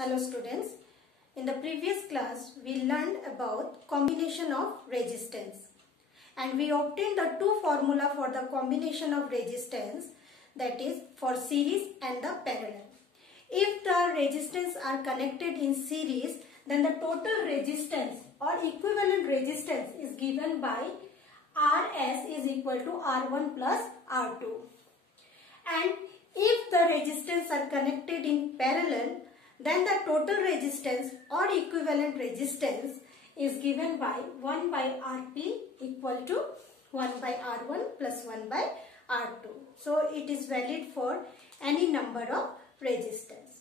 Hello students, in the previous class we learned about combination of resistance and we obtained the two formula for the combination of resistance, that is for series and the parallel. If the resistance are connected in series, then the total resistance or equivalent resistance is given by Rs is equal to R1 plus R2. And if the resistance are connected in parallel, then the total resistance or equivalent resistance is given by 1 by Rp equal to 1 by R1 plus 1 by R2. So it is valid for any number of resistance.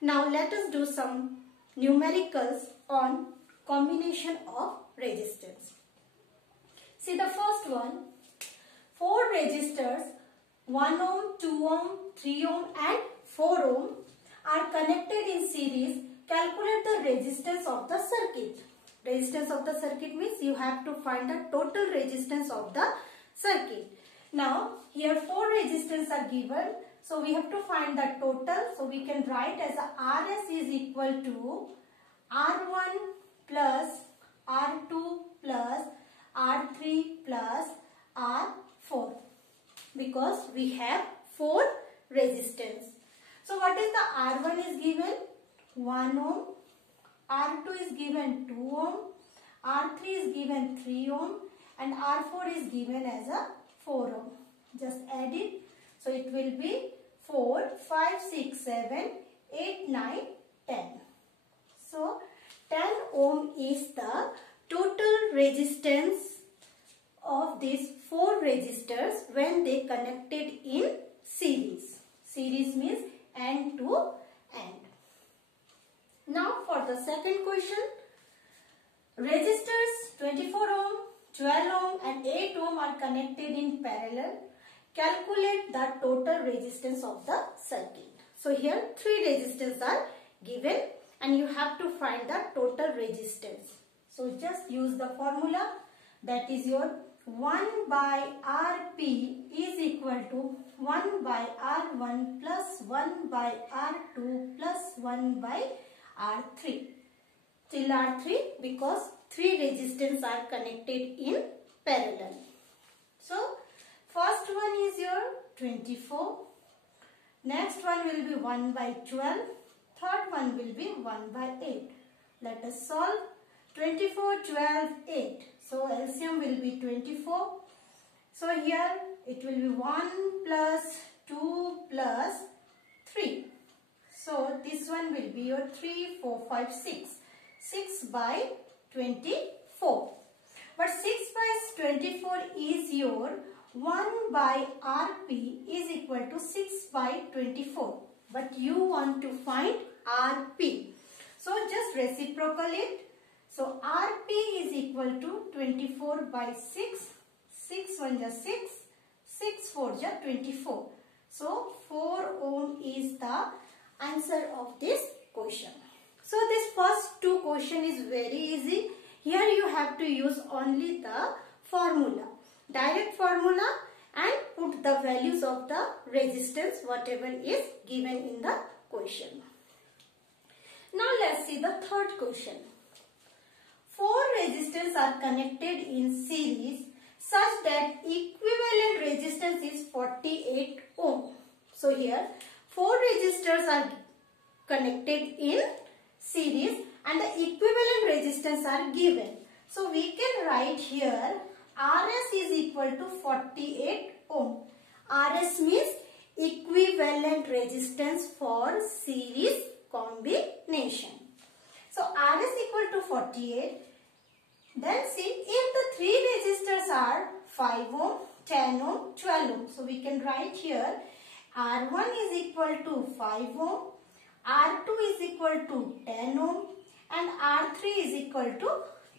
Now let us do some numericals on combination of resistance. See the first one, 4 resistors 1 ohm, 2 ohm, 3 ohm and 4 ohm are connected in series. Calculate the resistance of the circuit. Resistance of the circuit means you have to find the total resistance of the circuit. Now here 4 resistors are given. So we have to find the total. So we can write as a Rs is equal to R1 plus R2 plus R3 plus R4. Because we have 4 resistance. So what is the R1 is given? 1 ohm. R2 is given 2 ohm. R3 is given 3 ohm. And R4 is given as a 4 ohm. Just add it. So it will be 4, 5, 6, 7, 8, 9, 10. So 10 ohm is the total resistance of these 4 resistors when they connected in series. Series means end to end. Now for the second question, resistors 24 ohm, 12 ohm and 8 ohm are connected in parallel. Calculate the total resistance of the circuit. So here 3 resistors are given and you have to find the total resistance. So just use the formula, that is your 1 by Rp is equal to 1 by R1 plus 1 by R2 plus 1 by R3. Till R3 because 3 resistors are connected in parallel. So first one is your 24. Next one will be 1 by 12. Third one will be 1 by 8. Let us solve. 24, 12, 8. So LCM will be 24. So here it will be 1 plus 2 plus 3. So this one will be your 3, 4, 5, 6. 6 by 24. But 6 by 24 is your 1 by Rp is equal to 6 by 24. But you want to find Rp. So just reciprocal it. So Rp is equal to 24 by 6. 6 1 is 6. 6 4 is 24. So 4 ohm is the answer of this question. So this first 2 question is very easy. Here you have to use only the formula. Direct formula and put the values of the resistance whatever is given in the question. Now let's see the third question. 4 resistors are connected in series such that equivalent resistance is 48 ohm. So here 4 resistors are connected in series and the equivalent resistance are given. So we can write here Rs is equal to 48 ohm. Rs means equivalent resistance for series combination. So Rs equal to 48. Then see if the 3 resistors are 5 ohm, 10 ohm, 12 ohm. So we can write here R1 is equal to 5 ohm, R2 is equal to 10 ohm and R3 is equal to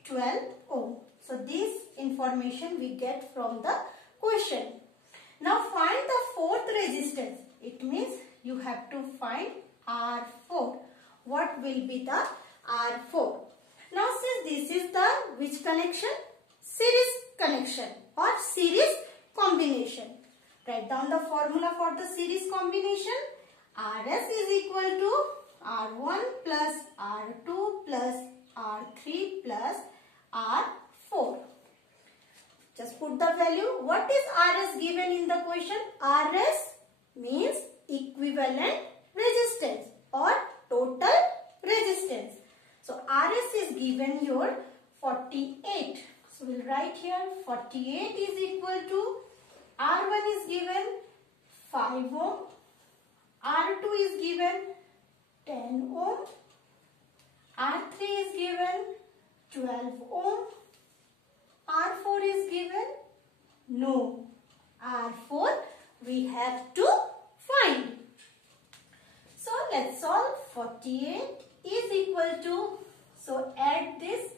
12 ohm. So this information we get from the question. Now find the 4th resistance. It means you have to find R4. What will be the R4? Now since this is the which connection? Series connection or series combination. Write down the formula for the series combination. Rs is equal to R1 plus R2 plus R3 plus R4. Just put the value. What is RS given in the question? RS means equivalent resistance or total resistance. So RS is given your 48. So we'll write here 48 is equal to R1 is given 5 ohm, R2 is given 10 ohm, R3 is given 12 ohm, R4 is given no. R4 we have to find. So let's solve. 48 is equal to, so add this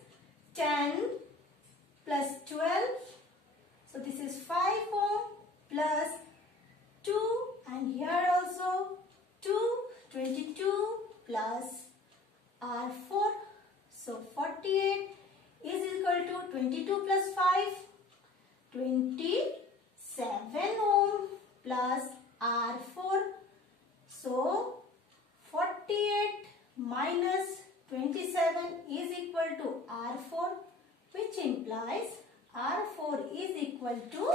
10 plus 12. So this is 5 ohm plus 2 and here also 2, 22 plus R4. So 48 is equal to 22 plus 5, 27 ohm plus R4. So 48 minus 27 is equal to R4, which implies R4 is equal to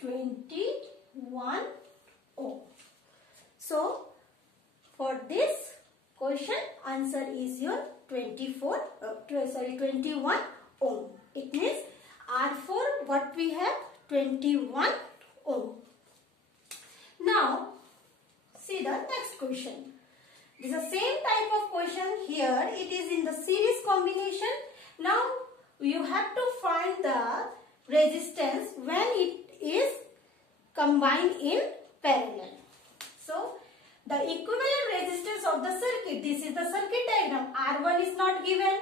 21 ohm. So for this question, answer is your 21 ohm. It means R4 what we have 21 ohm. Now see the next question. This is the same type of question. Here it is in the series combination. Now you have to find the resistance when it is combined in parallel. So the equivalent resistance of the circuit, this is the circuit diagram. R1 is not given,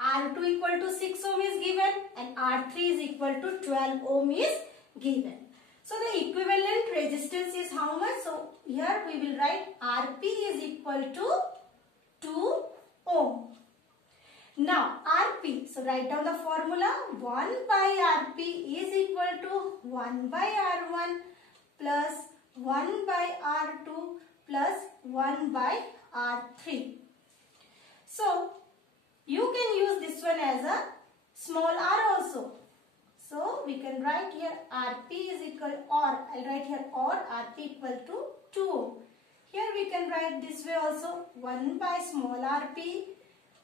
R2 equal to 6 ohm is given and R3 is equal to 12 ohm is given. So the equivalent resistance is how much? So here we will write Rp is equal to 2 ohm. Now Rp, so write down the formula. 1 by Rp is equal to 1 by R1 plus 1 by R2 plus 1 by R3. So you can use this one as a small r also. So we can write here Rp is equal, or I'll write here or Rp equal to 2 ohm. Here we can write this way also, 1 by small rp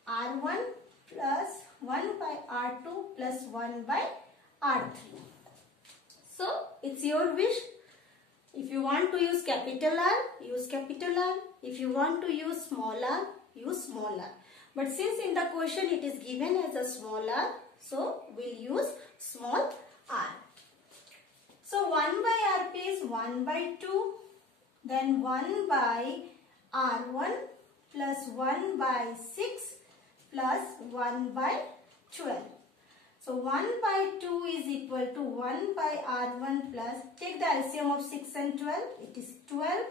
R1 plus 1 by R2 plus 1 by R3. So it's your wish. If you want to use capital R, use capital R. If you want to use small r, use small r. But since in the question it is given as a small r, so we'll use small r. So 1 by Rp is 1 by 2. Then 1 by R1 plus 1 by 6 plus 1 by 12. So 1 by 2 is equal to 1 by R1 plus, take the LCM of 6 and 12, it is 12.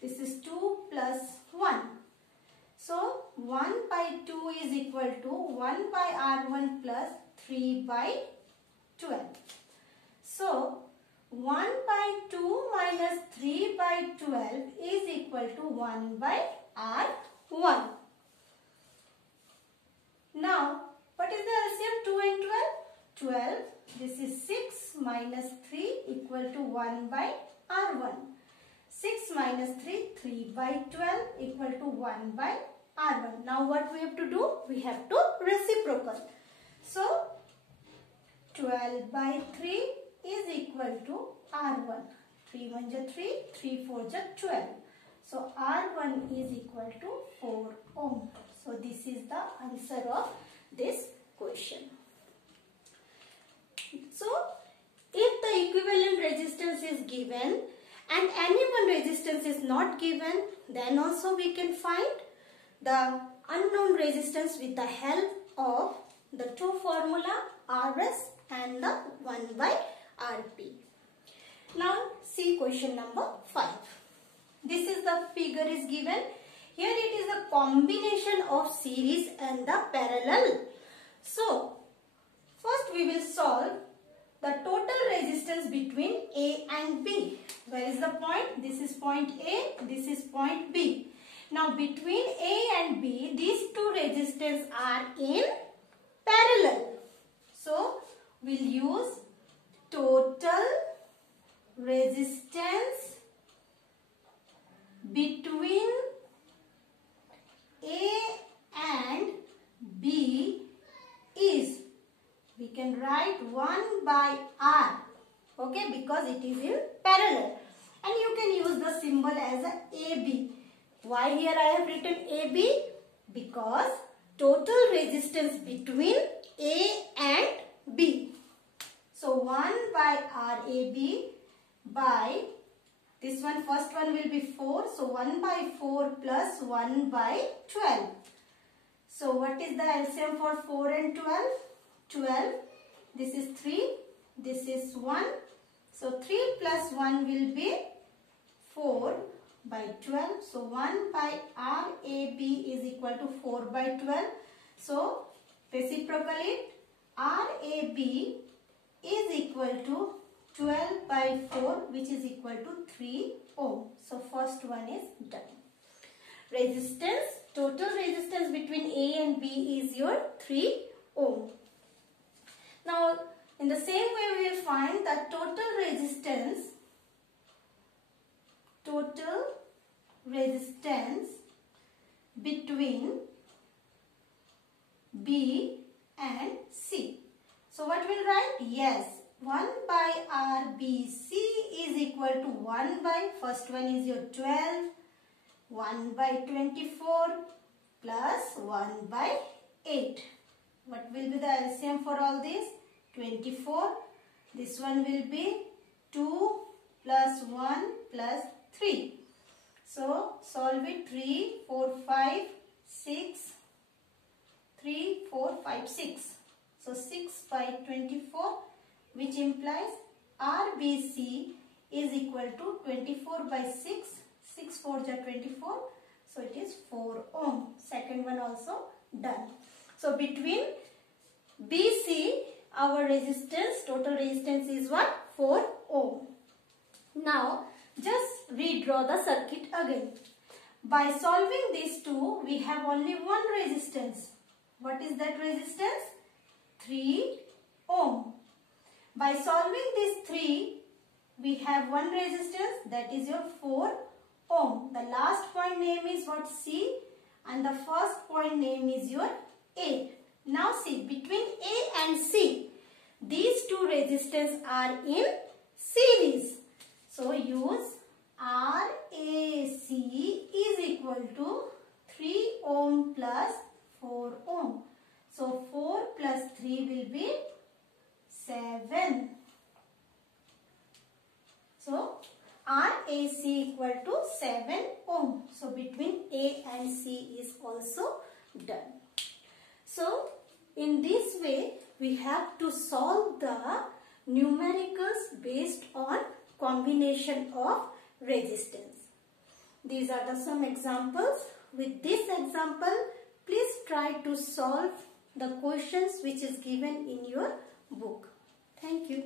This is 2 plus 1. So 1 by 2 is equal to 1 by R1 plus 3 by 12. So 1 by 2 minus 3 by 12 is equal to 1 by R1. Now, what is the LCM? 2 and 12? 12. This is 6 minus 3 equal to 1 by R1. 6 minus 3, 3 by 12 equal to 1 by R1. Now, what we have to do? We have to reciprocal. So, 12 by 3 is equal to R1. 3 1 is 3, 3 4 is 12. So R1 is equal to 4 ohm. So this is the answer of this question. So if the equivalent resistance is given and any one resistance is not given, then also we can find the unknown resistance with the help of the two formula Rs and the 1 by Rp. Now see question number 5. This is the figure is given. Here it is a combination of series and the parallel. So first we will solve the total resistance between A and B. Where is the point? This is point A, this is point B. Now between A and B, these two resistors are in parallel. So we'll use total resistance between A and B is, we can write 1 by R, okay, because it is in parallel, and you can use the symbol as a AB. Why here I have written AB? Because total resistance between A and B. So 1 by RAB by, this one, first one will be 4. So 1 by 4 plus 1 by 12. So what is the LCM for 4 and 12? 12. This is 3. This is 1. So 3 plus 1 will be 4 by 12. So 1 by RAB is equal to 4 by 12. So reciprocally RAB is equal to 12 by 4, which is equal to 3 ohm. So first one is done. Resistance, total resistance between A and B is your 3 ohm. Now in the same way we will find that total resistance between B and C. So what will write? Yes, 1 by RBC is equal to 1 by, first one is your 12, 1 by 24 plus 1 by 8. What will be the LCM for all this? 24. This one will be 2 plus 1 plus 3. So solve it. 3, 4, 5, 6. 3, 4, 5, 6. So 6 by 24, which implies RBC is equal to 24 by 6. 6 4 are 24. So it is 4 ohm. Second one also done. So between BC, our resistance, total resistance is what? 4 ohm. Now just redraw the circuit again. By solving these two, we have only one resistance. What is that resistance? 3 ohm. By solving these 3, we have one resistance, that is your 4 ohm. The last point name is what? C, and the first point name is your A. Now see, between A and C, these two resistors are in series. So use RAC is equal to 3 ohm plus 4 ohm. So 4 plus 3 will be 7. So RAC equal to 7 ohm. So between A and C is also done. So in this way we have to solve the numericals based on combination of resistance. These are some examples. With this example, please try to solve the questions which is given in your book. Thank you.